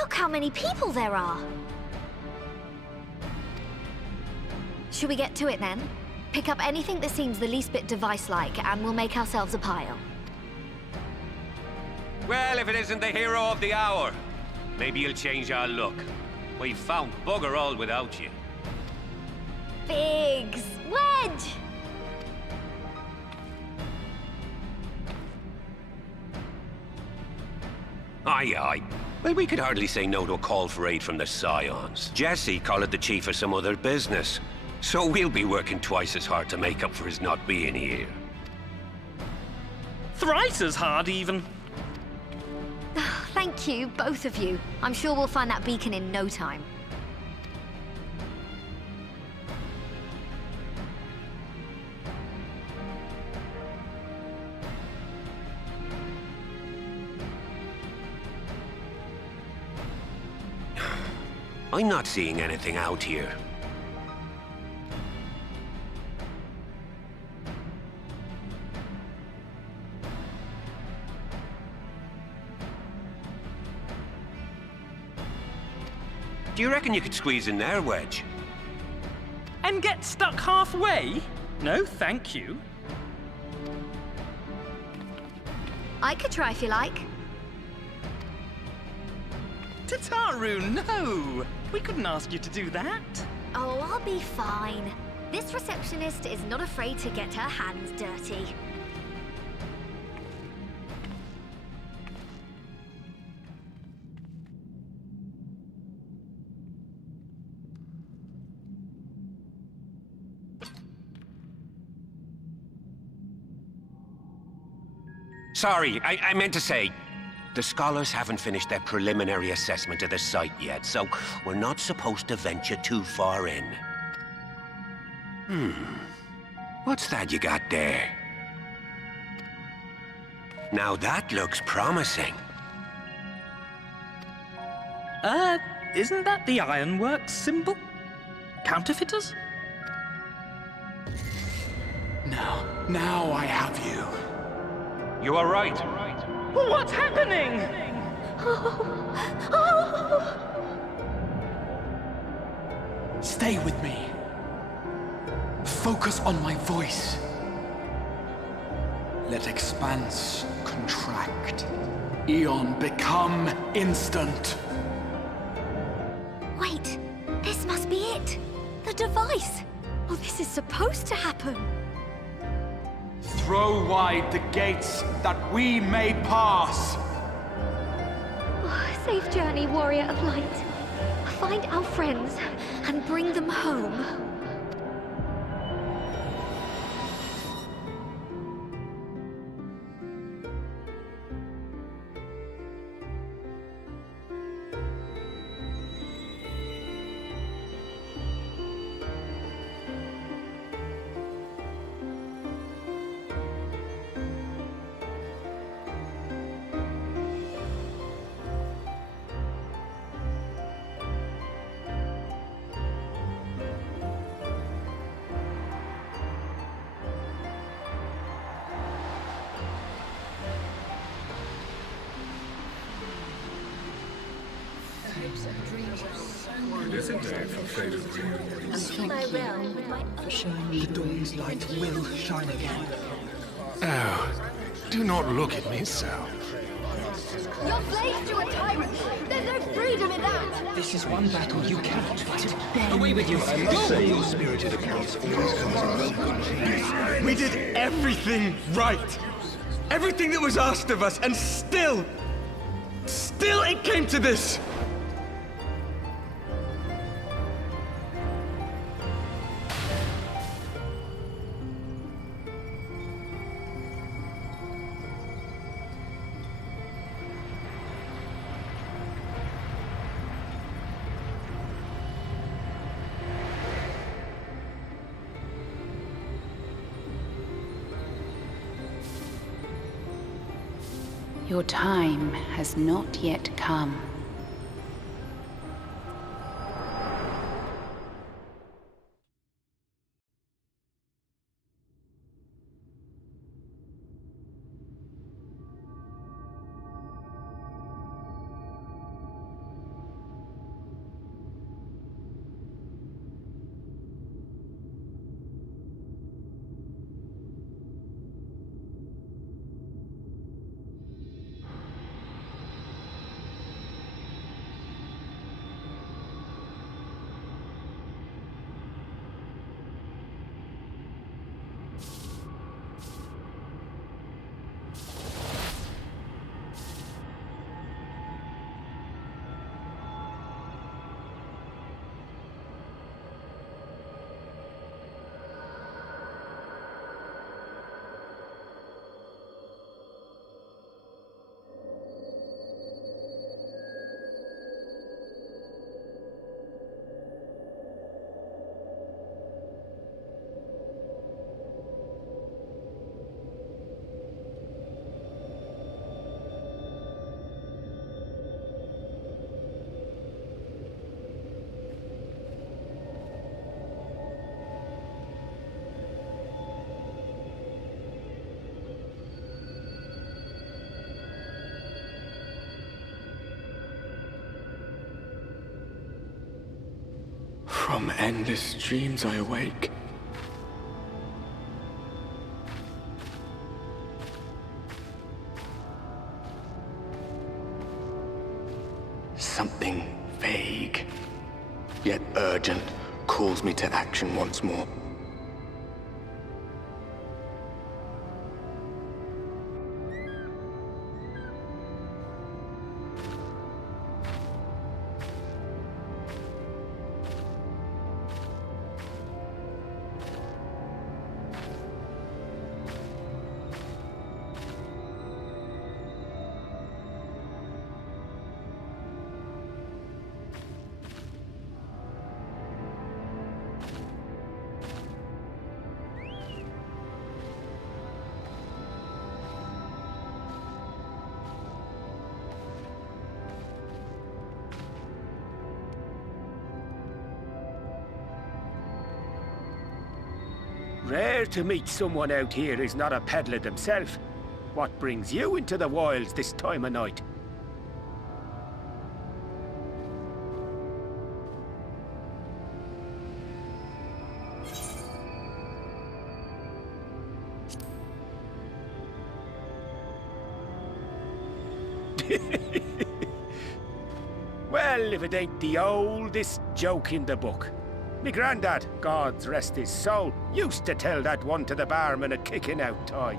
Look how many people there are! Should we get to it then? Pick up anything that seems the least bit device-like, and we'll make ourselves a pile. Well, if it isn't the hero of the hour, maybe you'll change our look. We've found bugger all without you. Biggs! Wedge! Aye, aye. Well, we could hardly say no to a call for aid from the Scions. Jesse called the chief of some other business. So we'll be working twice as hard to make up for his not being here. Thrice as hard, even. Thank you, both of you. I'm sure we'll find that beacon in no time. I'm not seeing anything out here. Do you reckon you could squeeze in there, Wedge? And get stuck halfway? No, thank you. I could try if you like. Tataru, no! We couldn't ask you to do that. Oh, I'll be fine. This receptionist is not afraid to get her hands dirty. Sorry, I meant to say, the scholars haven't finished their preliminary assessment of the site yet, so we're not supposed to venture too far in. What's that you got there? Now that looks promising. Isn't that the Ironworks symbol? Counterfeiters? Now I have you. You are right. What's happening? Stay with me. Focus on my voice. Let expanse contract. Eon become instant. Wait, this must be it. The device. Oh, this is supposed to happen. Throw wide the gates that we may pass. Oh, safe journey, warrior of light. Find our friends and bring them home. The dawn's light will shine again. Oh, do not look at me so. You're slaves to a tyrant! There's no freedom in that! This is one battle you cannot fight. Away with you! Go! Spirited accounts always comes. We did everything right! Everything that was asked of us, and still it came to this! Your time has not yet come. From endless dreams I awake. Something vague, yet urgent, calls me to action once more. Rare to meet someone out here who's not a peddler themselves. What brings you into the wilds this time of night? Well, if it ain't the oldest joke in the book. Me granddad, God's rest his soul, used to tell that one to the barman at kicking out time.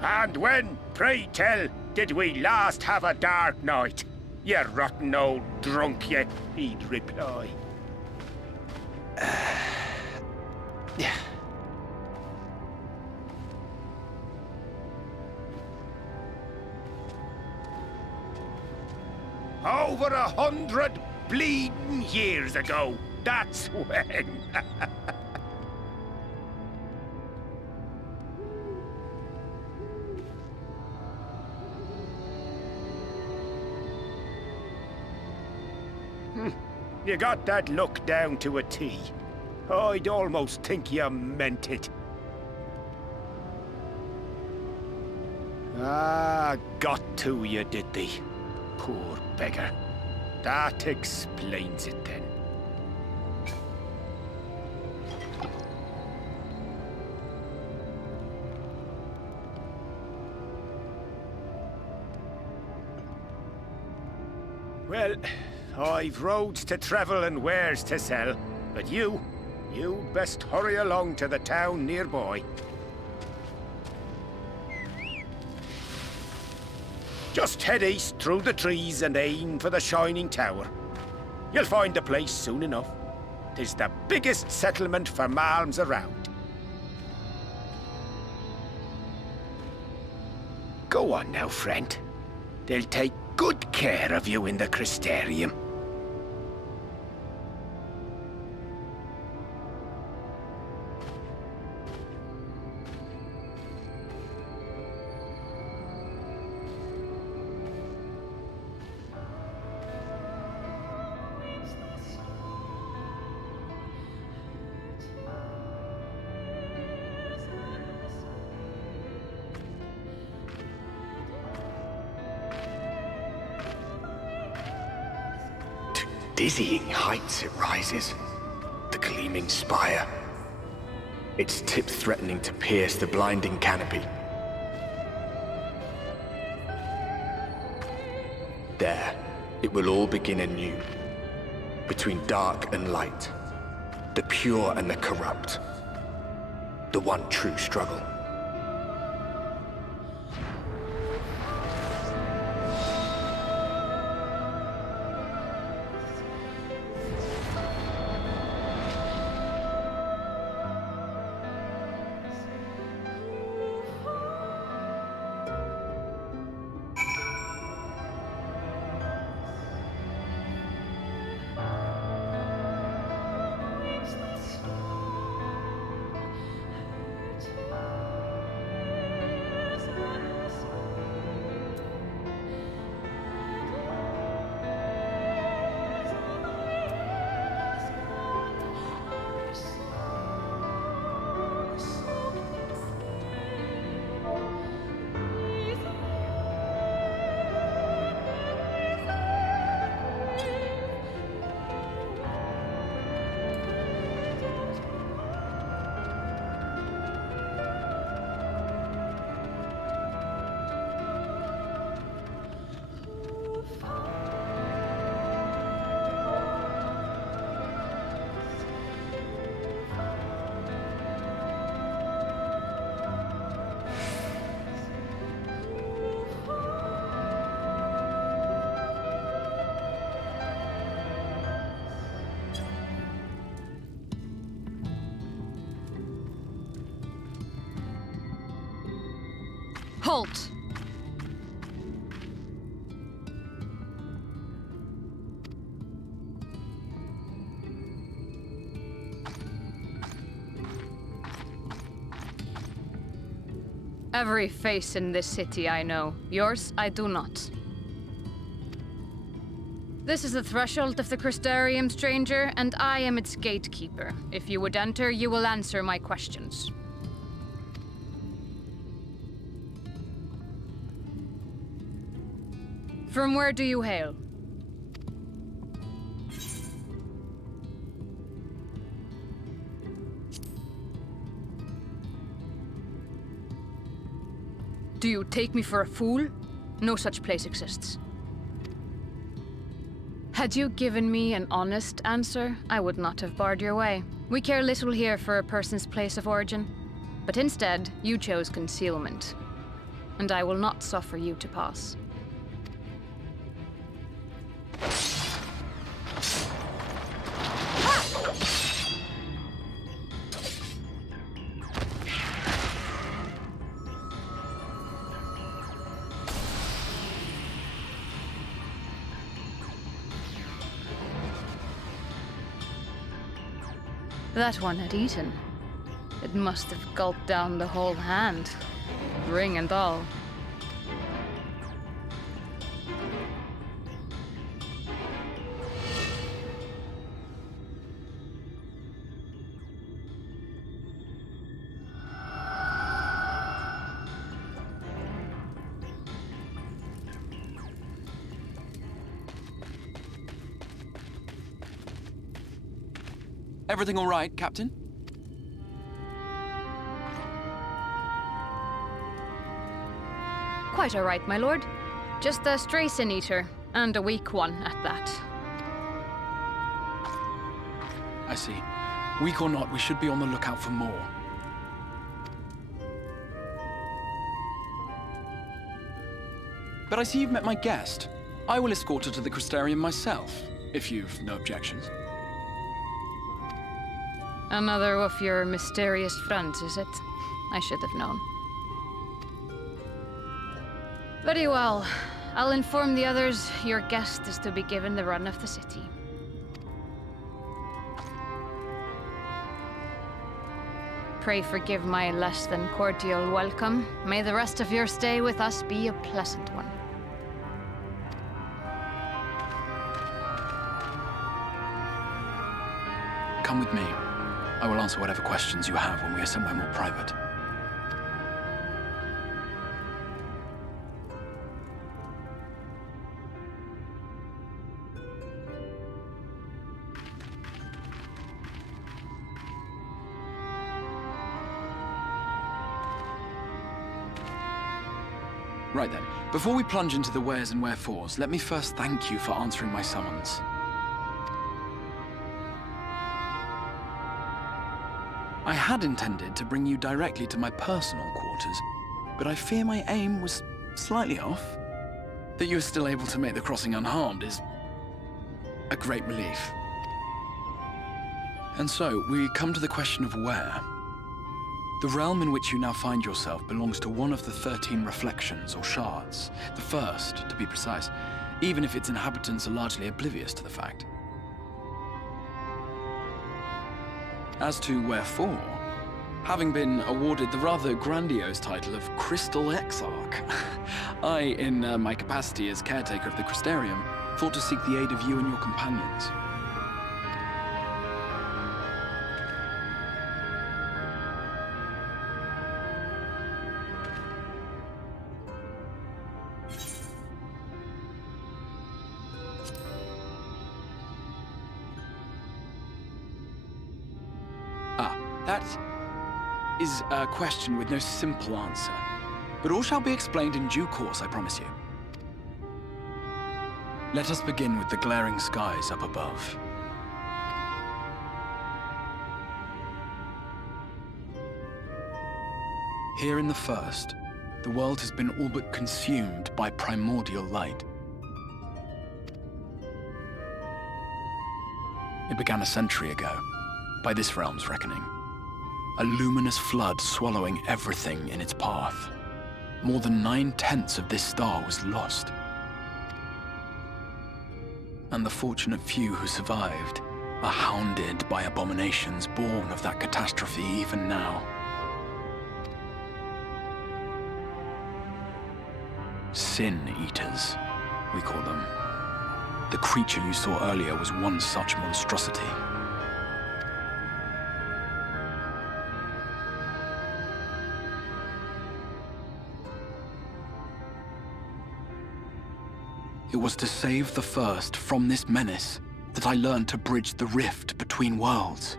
And when, pray tell, did we last have a dark night? You rotten old drunk, you, he'd reply. Over 100 bleeding years ago, that's when. You got that look down to a T. I'd almost think you meant it. Ah, got to you, did they? Poor beggar. That explains it then. Well, I've roads to travel and wares to sell, but you'd best hurry along to the town nearby. Just head east through the trees and aim for the Shining Tower. You'll find the place soon enough. 'Tis the biggest settlement for malms around. Go on now, friend. They'll take good care of you in the Crystarium. Dizzying heights it rises, the gleaming spire, its tip threatening to pierce the blinding canopy. There, it will all begin anew, between dark and light, the pure and the corrupt, the one true struggle. Halt! Every face in this city I know. Yours, I do not. This is the threshold of the Crystarium, stranger, and I am its gatekeeper. If you would enter, you will answer my questions. From where do you hail? Do you take me for a fool? No such place exists. Had you given me an honest answer, I would not have barred your way. We care little here for a person's place of origin. But instead, you chose concealment. And I will not suffer you to pass. That one had eaten. It must have gulped down the whole hand, ring and all. Everything all right, Captain? Quite all right, my lord. Just a stray sin eater, and a weak one at that. I see. Weak or not, we should be on the lookout for more. But I see you've met my guest. I will escort her to the Crystarium myself, if you've no objections. Another of your mysterious friends, is it? I should have known. Very well. I'll inform the others your guest is to be given the run of the city. Pray forgive my less than cordial welcome. May the rest of your stay with us be a pleasant one. Come with me. I will answer whatever questions you have when we are somewhere more private. Right then, before we plunge into the wheres and wherefores, let me first thank you for answering my summons. I had intended to bring you directly to my personal quarters, but I fear my aim was slightly off. That you are still able to make the crossing unharmed is a great relief. And so, we come to the question of where. The realm in which you now find yourself belongs to one of the 13 reflections, or shards. The first, to be precise, even if its inhabitants are largely oblivious to the fact. As to wherefore, having been awarded the rather grandiose title of Crystal Exarch, I, in my capacity as caretaker of the Crystarium, thought to seek the aid of you and your companions. That is a question with no simple answer. But all shall be explained in due course, I promise you. Let us begin with the glaring skies up above. Here in the first, the world has been all but consumed by primordial light. It began a century ago, by this realm's reckoning. A luminous flood swallowing everything in its path. more than 9/10 of this star was lost. And the fortunate few who survived are hounded by abominations born of that catastrophe even now. Sin Eaters, we call them. The creature you saw earlier was one such monstrosity. It was to save the First from this menace that I learned to bridge the rift between worlds,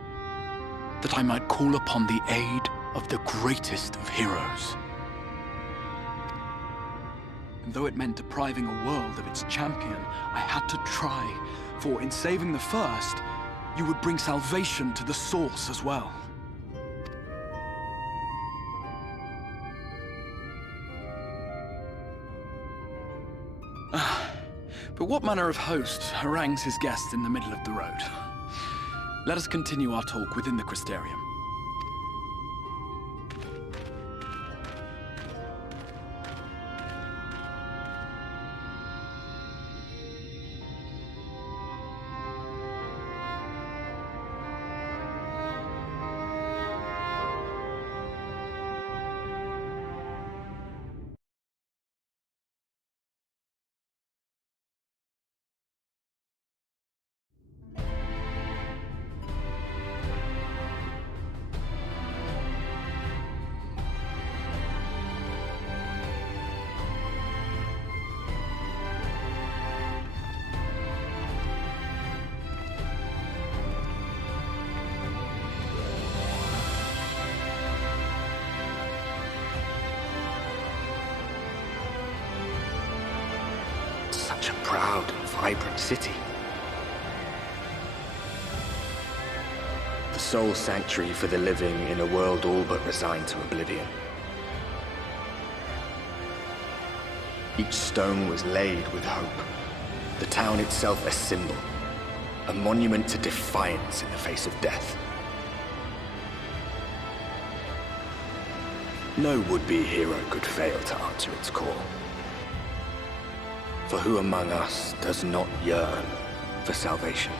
that I might call upon the aid of the greatest of heroes. And though it meant depriving a world of its champion, I had to try, for in saving the First, you would bring salvation to the source as well. But what manner of host harangues his guests in the middle of the road? Let us continue our talk within the Crystarium. Such a proud and vibrant city. The sole sanctuary for the living in a world all but resigned to oblivion. Each stone was laid with hope. The town itself a symbol, a monument to defiance in the face of death. No would-be hero could fail to answer its call. For who among us does not yearn for salvation?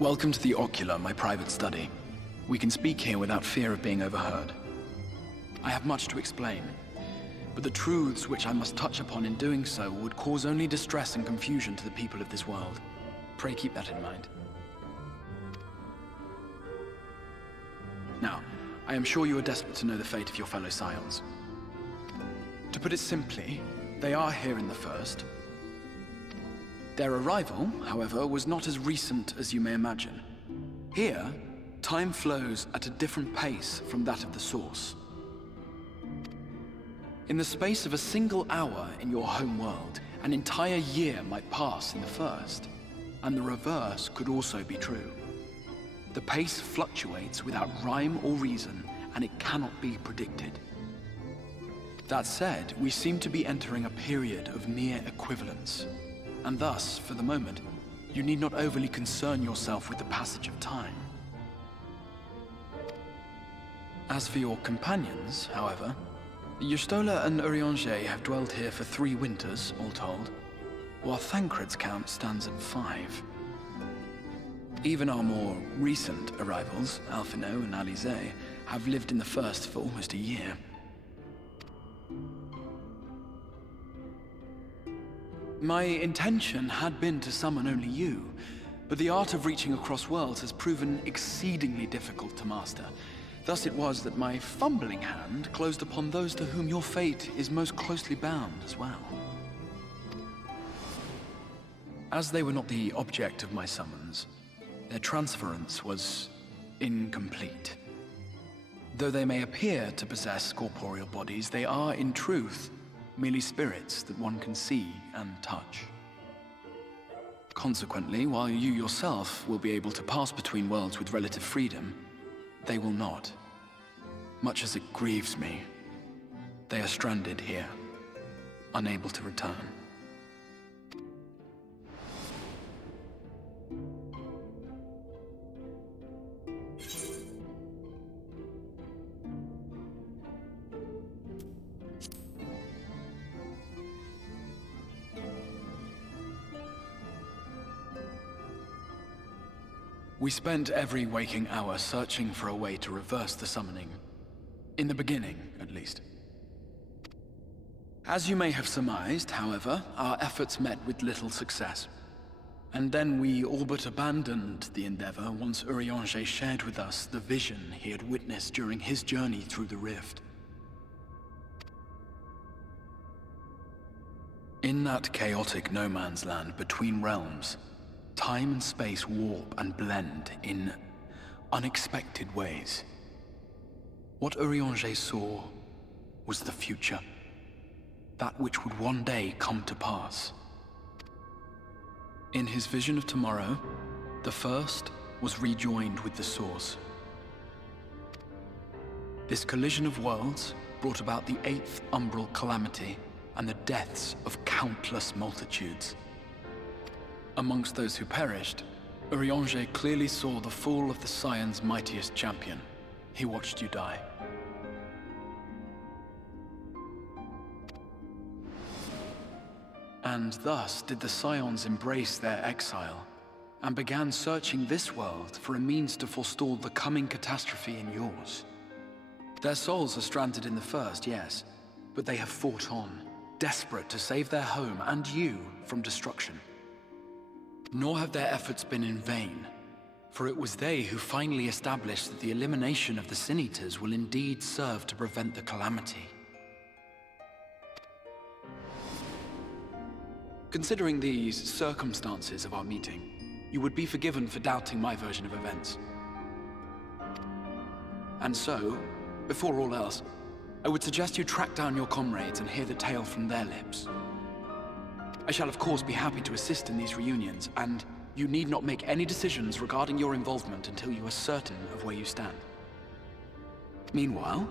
Welcome to the Ocular, my private study. We can speak here without fear of being overheard. I have much to explain, but the truths which I must touch upon in doing so would cause only distress and confusion to the people of this world. Pray keep that in mind. Now, I am sure you are desperate to know the fate of your fellow Scions. To put it simply, they are here in the First. Their arrival, however, was not as recent as you may imagine. Here, time flows at a different pace from that of the Source. In the space of a single hour in your home world, an entire year might pass in the First, and the reverse could also be true. The pace fluctuates without rhyme or reason, and it cannot be predicted. That said, we seem to be entering a period of near equivalence. And thus, for the moment, you need not overly concern yourself with the passage of time. As for your companions, however, Y'shtola and Urianger have dwelled here for 3 winters, all told, while Thancred's count stands at 5. Even our more recent arrivals, Alphino and Alize, have lived in the First for almost a year. My intention had been to summon only you, but the art of reaching across worlds has proven exceedingly difficult to master. Thus it was that my fumbling hand closed upon those to whom your fate is most closely bound as well. As they were not the object of my summons, their transference was incomplete. Though they may appear to possess corporeal bodies, they are, in truth, merely spirits that one can see and touch. Consequently, while you yourself will be able to pass between worlds with relative freedom, they will not. Much as it grieves me, they are stranded here, unable to return. We spent every waking hour searching for a way to reverse the summoning. In the beginning, at least. As you may have surmised, however, our efforts met with little success. And then we all but abandoned the endeavor once Urianger shared with us the vision he had witnessed during his journey through the rift. In that chaotic no-man's land between realms, time and space warp and blend in unexpected ways. What Urianger saw was the future. That which would one day come to pass. In his vision of tomorrow, the First was rejoined with the Source. This collision of worlds brought about the 8th Umbral Calamity and the deaths of countless multitudes. Amongst those who perished, Urianger clearly saw the fall of the Scion's mightiest champion. He watched you die. And thus did the Scions embrace their exile, and began searching this world for a means to forestall the coming catastrophe in yours. Their souls are stranded in the first, yes, but they have fought on, desperate to save their home and you from destruction. Nor have their efforts been in vain, for it was they who finally established that the elimination of the Sin Eaters will indeed serve to prevent the calamity. Considering these circumstances of our meeting, you would be forgiven for doubting my version of events. And so, before all else, I would suggest you track down your comrades and hear the tale from their lips. I shall of course be happy to assist in these reunions, and you need not make any decisions regarding your involvement until you are certain of where you stand. Meanwhile,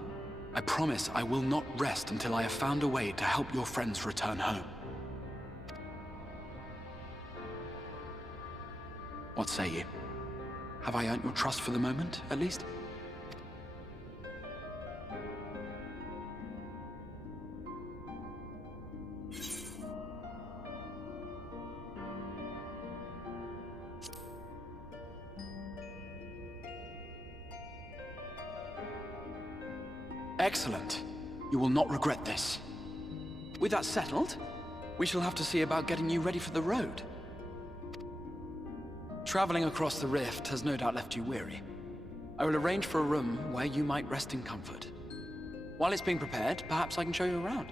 I promise I will not rest until I have found a way to help your friends return home. What say you? Have I earned your trust for the moment, at least? Excellent. You will not regret this. With that settled, we shall have to see about getting you ready for the road. Traveling across the rift has no doubt left you weary. I will arrange for a room where you might rest in comfort. While it's being prepared, perhaps I can show you around.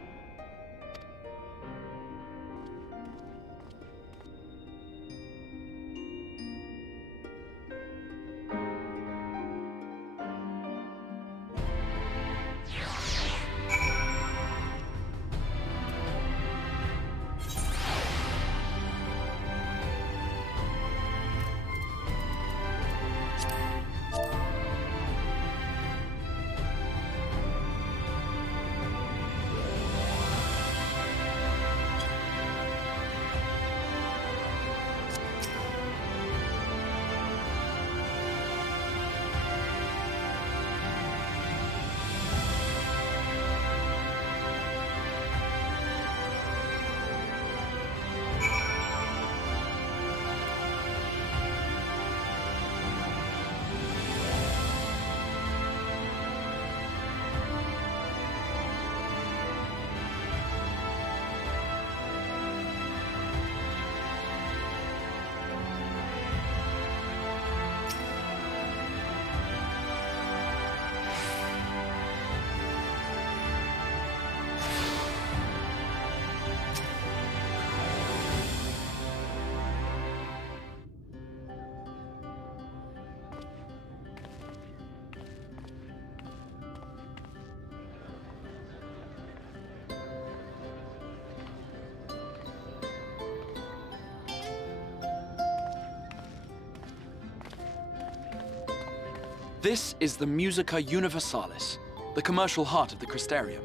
This is the Musica Universalis, the commercial heart of the Crystarium.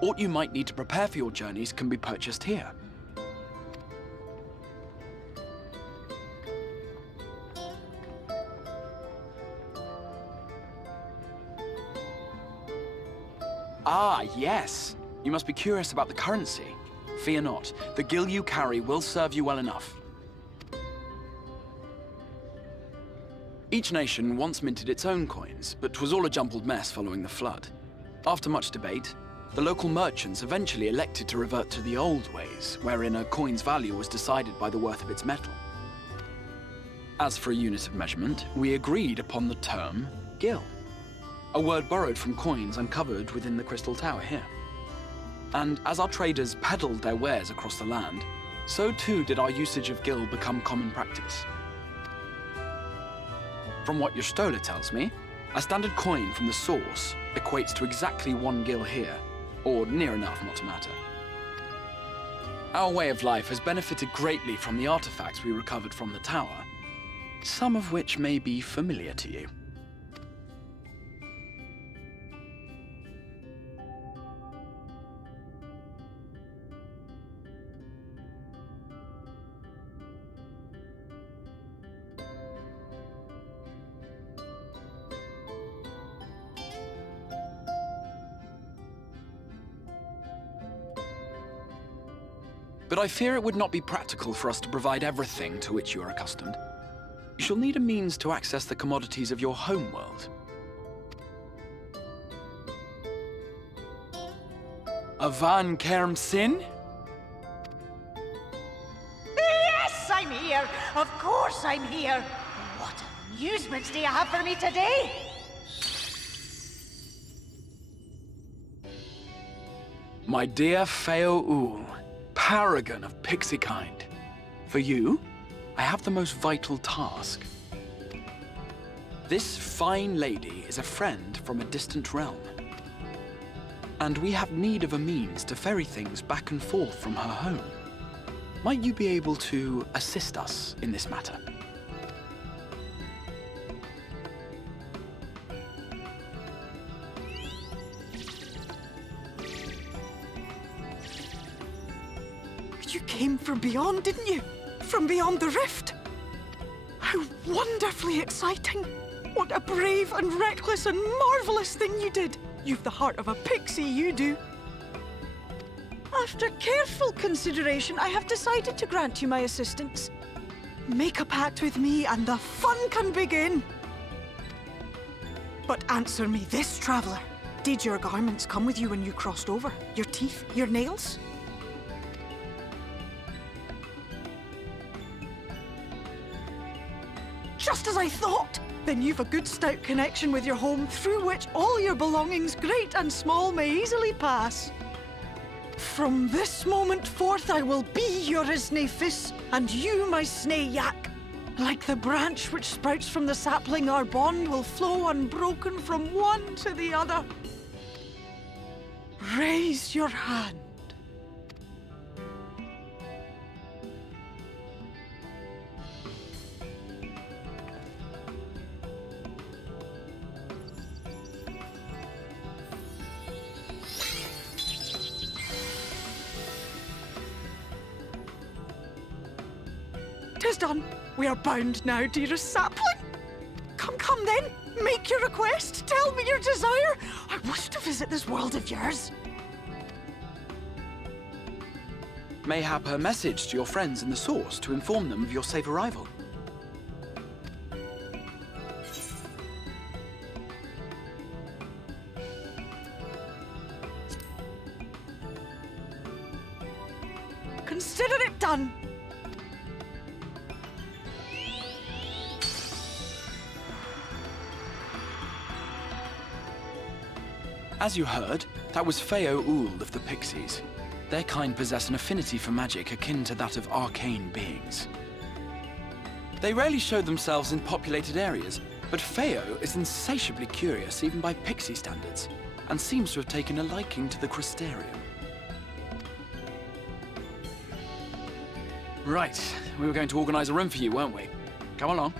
What you might need to prepare for your journeys can be purchased here. Ah, yes! You must be curious about the currency. Fear not, the gil you carry will serve you well enough. Each nation once minted its own coins, but 'twas all a jumbled mess following the flood. After much debate, the local merchants eventually elected to revert to the old ways, wherein a coin's value was decided by the worth of its metal. As for a unit of measurement, we agreed upon the term gil, a word borrowed from coins uncovered within the Crystal Tower here. And as our traders peddled their wares across the land, so too did our usage of gil become common practice. From what your stola tells me, a standard coin from the source equates to exactly 1 gil here, or near enough not to matter. Our way of life has benefited greatly from the artifacts we recovered from the tower, some of which may be familiar to you. But I fear it would not be practical for us to provide everything to which you are accustomed. You shall need a means to access the commodities of your homeworld. Avan Kerm Sin? Yes, I'm here! Of course I'm here! What amusements do you have for me today? My dear Feo Ul, paragon of pixie kind. For you, I have the most vital task. This fine lady is a friend from a distant realm. And we have need of a means to ferry things back and forth from her home. Might you be able to assist us in this matter? You came from beyond, didn't you? From beyond the rift? How wonderfully exciting! What a brave and reckless and marvelous thing you did! You've the heart of a pixie, you do. After careful consideration, I have decided to grant you my assistance. Make a pact with me and the fun can begin. But answer me this, traveler. Did your garments come with you when you crossed over? Your teeth? Your nails? Just as I thought! Then you've a good stout connection with your home through which all your belongings, great and small, may easily pass. From this moment forth I will be your Isne Fis, and you my Snay Yak. Like the branch which sprouts from the sapling, our bond will flow unbroken from one to the other. Raise your hand. Tis done. We are bound now, dearest sapling. Come then. Make your request. Tell me your desire. I wish to visit this world of yours. Mayhap a message to your friends in the Source to inform them of your safe arrival. Consider it done. As you heard, that was Feo Ul of the Pixies. Their kind possess an affinity for magic akin to that of arcane beings. They rarely show themselves in populated areas, but Feo is insatiably curious even by Pixie standards, and seems to have taken a liking to the Crystarium. Right, we were going to organize a room for you, weren't we? Come along.